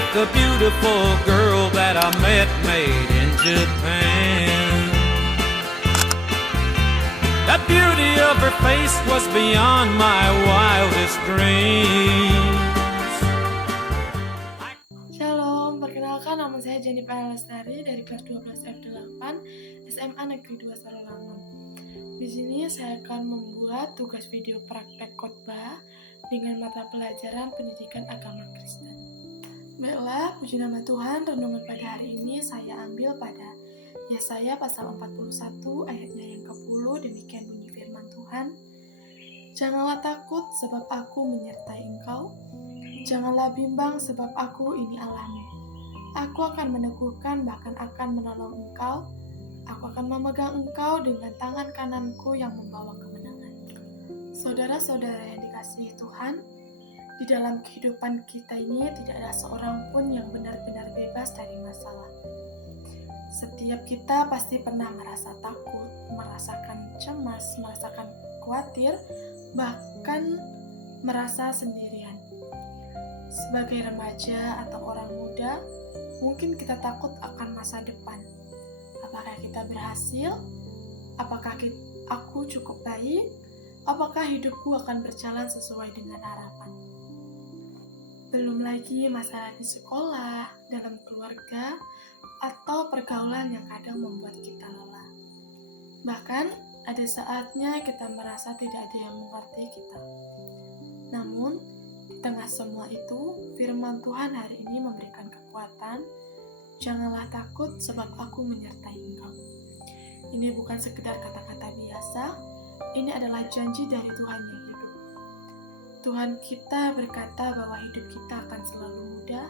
with the beautiful girl that I met made in Japan. The beauty of her face was beyond my wildest dreams. Shalom, perkenalkan nama saya Jennifer Lestari dari kelas 12 F8 SMA Negeri 2 Sarawangun. Di sini saya akan membuat tugas video praktek khotbah dengan mata pelajaran pendidikan agama Kristen. Baiklah, puji nama Tuhan, renungan pada hari ini saya ambil pada Yesaya pasal 41 ayatnya yang ke-10, demikian bunyi firman Tuhan. Janganlah takut sebab aku menyertai engkau, janganlah bimbang sebab aku ini Allahmu. Aku akan meneguhkan bahkan akan menolong engkau, aku akan memegang engkau dengan tangan kananku yang membawa kemenangan. Saudara-saudara yang dikasihi Tuhan, di dalam kehidupan kita ini tidak ada seorang pun yang benar-benar bebas dari masalah. Setiap kita pasti pernah merasa takut, merasakan cemas, merasakan khawatir, bahkan merasa sendirian. Sebagai remaja atau orang muda, mungkin kita takut akan masa depan. Apakah kita berhasil? Apakah aku cukup baik? Apakah hidupku akan berjalan sesuai dengan harapan? Belum lagi masalah di sekolah, dalam keluarga, atau pergaulan yang kadang membuat kita lelah. Bahkan, ada saatnya kita merasa tidak ada yang mengerti kita. Namun, di tengah semua itu, firman Tuhan hari ini memberikan kekuatan. Janganlah takut sebab aku menyertai engkau. Ini bukan sekedar kata-kata biasa, ini adalah janji dari Tuhan yang hidup. Tuhan kita berkata bahwa hidup kita akan selalu mudah,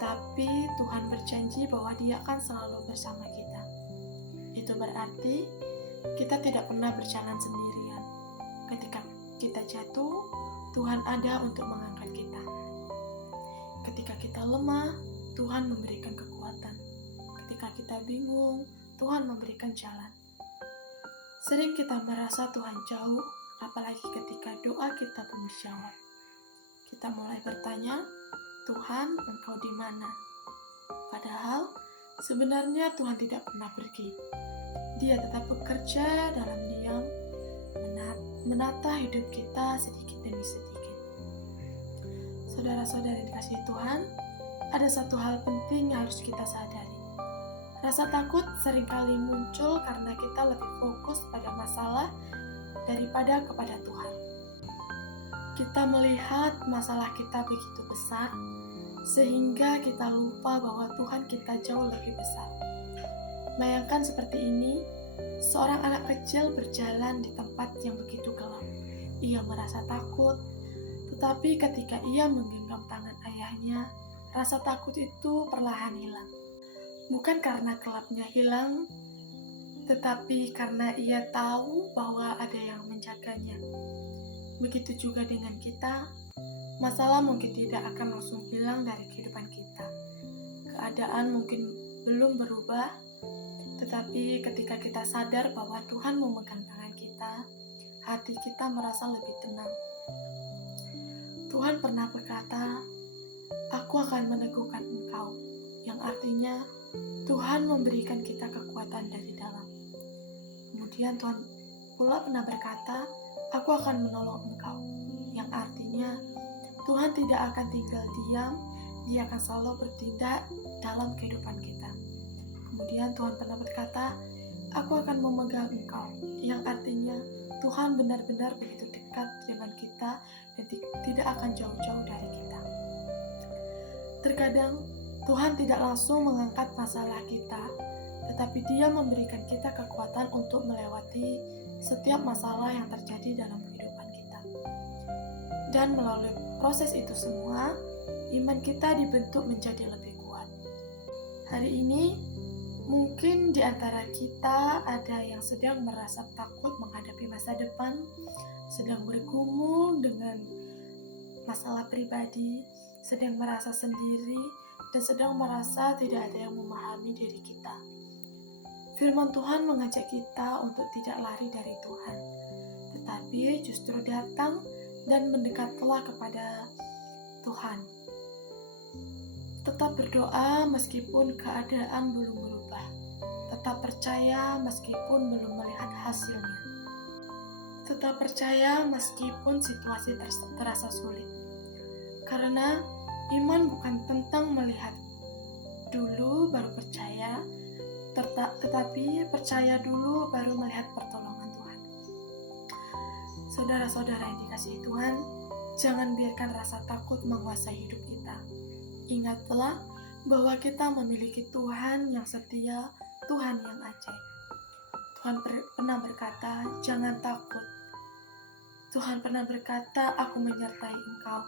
tapi Tuhan berjanji bahwa Dia akan selalu bersama kita. Itu berarti kita tidak pernah berjalan sendirian. Ketika kita jatuh, Tuhan ada untuk mengangkat kita. Ketika kita lemah, Tuhan memberikan kekuatan. Ketika kita bingung, Tuhan memberikan jalan. Sering kita merasa Tuhan jauh, apalagi ketika doa kita belum dijawab. Kita mulai bertanya, Tuhan, Engkau di mana? Padahal, sebenarnya Tuhan tidak pernah pergi. Dia tetap bekerja dalam diam, menata hidup kita sedikit demi sedikit. Saudara-saudari dikasihi Tuhan, ada satu hal penting yang harus kita sadari. Rasa takut seringkali muncul karena kita lebih fokus pada masalah daripada kepada Tuhan. Kita melihat masalah kita begitu besar, sehingga kita lupa bahwa Tuhan kita jauh lebih besar. Bayangkan seperti ini, seorang anak kecil berjalan di tempat yang begitu gelap. Ia merasa takut, tetapi ketika ia menggenggam tangan ayahnya, rasa takut itu perlahan hilang. Bukan karena gelapnya hilang, tetapi karena ia tahu bahwa ada yang menjaganya. Begitu juga dengan kita, masalah mungkin tidak akan langsung hilang dari kehidupan kita. Keadaan mungkin belum berubah, tetapi ketika kita sadar bahwa Tuhan memegang tangan kita, hati kita merasa lebih tenang. Tuhan pernah berkata, "Aku akan meneguhkan engkau," yang artinya Tuhan memberikan kita kekuatan dari dalam. Kemudian Tuhan pula pernah berkata, "Aku akan menolong engkau," yang artinya Tuhan tidak akan tinggal diam, Dia akan selalu bertindak dalam kehidupan kita. Kemudian Tuhan pernah berkata, "Aku akan memegang engkau," yang artinya Tuhan benar-benar begitu dekat dengan kita dan tidak akan jauh-jauh dari kita. Terkadang Tuhan tidak langsung mengangkat masalah kita, tetapi Dia memberikan kita kekuatan untuk melewati setiap masalah yang terjadi dalam kehidupan kita. Dan melalui proses itu semua, iman kita dibentuk menjadi lebih kuat. Hari ini, mungkin di antara kita ada yang sedang merasa takut menghadapi masa depan, sedang bergumul dengan masalah pribadi, sedang merasa sendiri, dan sedang merasa tidak ada yang memahami diri kita. Firman Tuhan mengajak kita untuk tidak lari dari Tuhan, tetapi justru datang dan mendekatlah kepada Tuhan. Tetap berdoa meskipun keadaan belum berubah. Tetap percaya meskipun belum melihat hasilnya. Tetap percaya meskipun situasi terasa sulit. Karena iman bukan tentang melihat dulu baru percaya, tetapi percaya dulu baru melihat pertolongan Tuhan. Saudara-saudara yang dikasihi Tuhan, jangan biarkan rasa takut menguasai hidup kita. Ingatlah bahwa kita memiliki Tuhan yang setia, Tuhan yang ajaib. Tuhan pernah berkata, jangan takut. Tuhan pernah berkata, aku menyertai engkau.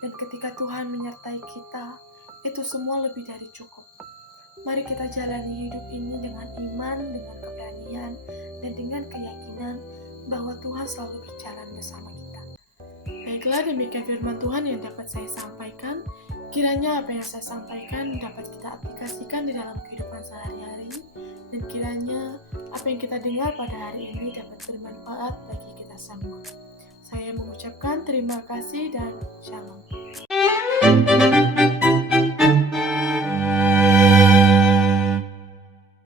Dan ketika Tuhan menyertai kita, itu semua lebih dari cukup. Mari kita jalani hidup ini dengan iman, dengan keberanian, dan dengan keyakinan bahwa Tuhan selalu berjalan bersama kita. Baiklah, demikian firman Tuhan yang dapat saya sampaikan. Kiranya apa yang saya sampaikan dapat kita aplikasikan di dalam kehidupan sehari-hari, dan kiranya apa yang kita dengar pada hari ini dapat bermanfaat bagi kita semua. Saya mengucapkan terima kasih dan shalom.